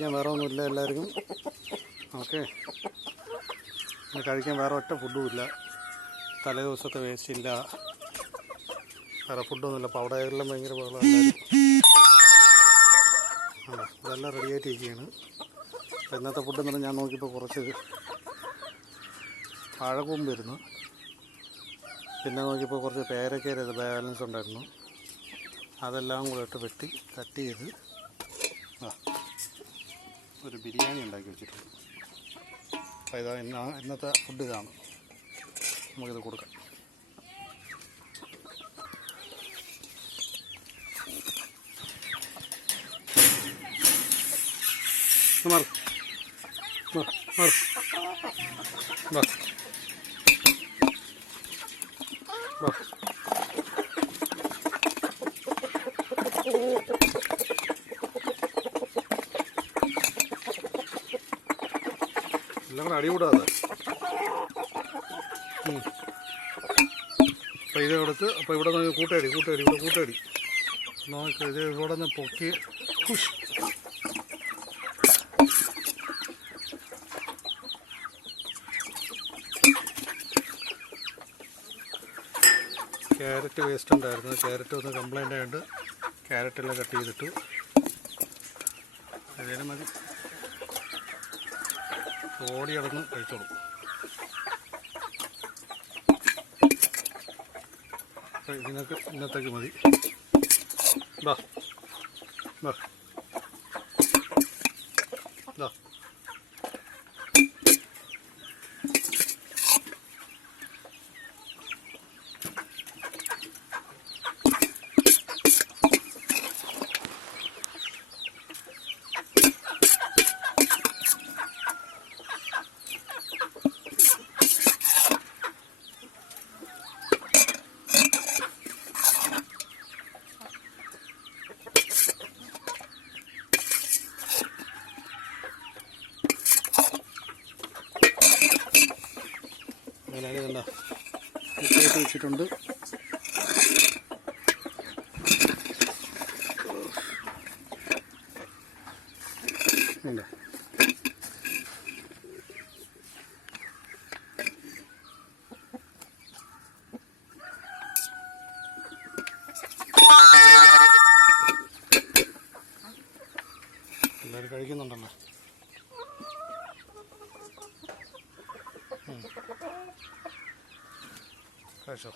കഴിക്കാൻ വേറെ ഒന്നുമില്ല എല്ലാവർക്കും. ഓക്കെ, കഴിക്കാൻ വേറെ ഒറ്റ ഫുഡും ഇല്ല. തലേ ദിവസത്തെ വേസ്റ്റ് ഇല്ല, വേറെ ഫുഡൊന്നുമില്ല. അപ്പോൾ അവിടെ എല്ലാം ഭയങ്കര ബഹളം. ഇതെല്ലാം റെഡിയായിട്ടിരിക്കുകയാണ്. അപ്പോൾ ഇന്നത്തെ ഫുഡ് എന്ന് പറഞ്ഞാൽ ഞാൻ നോക്കിയപ്പോൾ കുറച്ച് വാഴക്കൂമ്പ് വരുന്നു. പിന്നെ നോക്കിയപ്പോൾ കുറച്ച് പേരക്കയുടെ ബാലൻസ് ഉണ്ടായിരുന്നു. അതെല്ലാം കൂടെ ഇട്ട് വെട്ടി കട്ട് ചെയ്ത് ഒരു ബിരിയാണി ഉണ്ടാക്കി വെച്ചിട്ടുണ്ട്. അപ്പോൾ ഇതാ ഇന്നത്തെ ഫുഡ് ഇതാണ്. നമുക്കിത് കൊടുക്കാം. മാറി മാറി വാ വാ. എല്ലാം കൂടെ അടികൂടാതെ. അപ്പോൾ ഇത് കൊടുത്ത്, അപ്പോൾ ഇവിടെ നിന്ന് കൂട്ടടി ഇവിടെ കൂട്ടടി നോക്ക്. ഇത് ഇവിടെ നിന്ന് പൊക്കി ഖുഷ്. ക്യാരറ്റ് വേസ്റ്റ് ഉണ്ടായിരുന്നു. ക്യാരറ്റ് ഒന്ന് കംപ്ലൈൻ്റ് ആയതുകൊണ്ട് ക്യാരറ്റെല്ലാം കട്ട് ചെയ്തിട്ടു. അതേലും മതി, ഓടി അടന്ന് കഴിച്ചോളും. അപ്പോൾ ഇതിനൊക്കെ ഇന്നത്തേക്ക് മതി. ബാ ബാ ബാ. അങ്ങനെ കണ്ട ഇട്ട് വെച്ചിട്ടുണ്ട്. വേണ്ട എല്ലാവരും കഴിക്കുന്നുണ്ടല്ലോ. കഴിച്ചോ.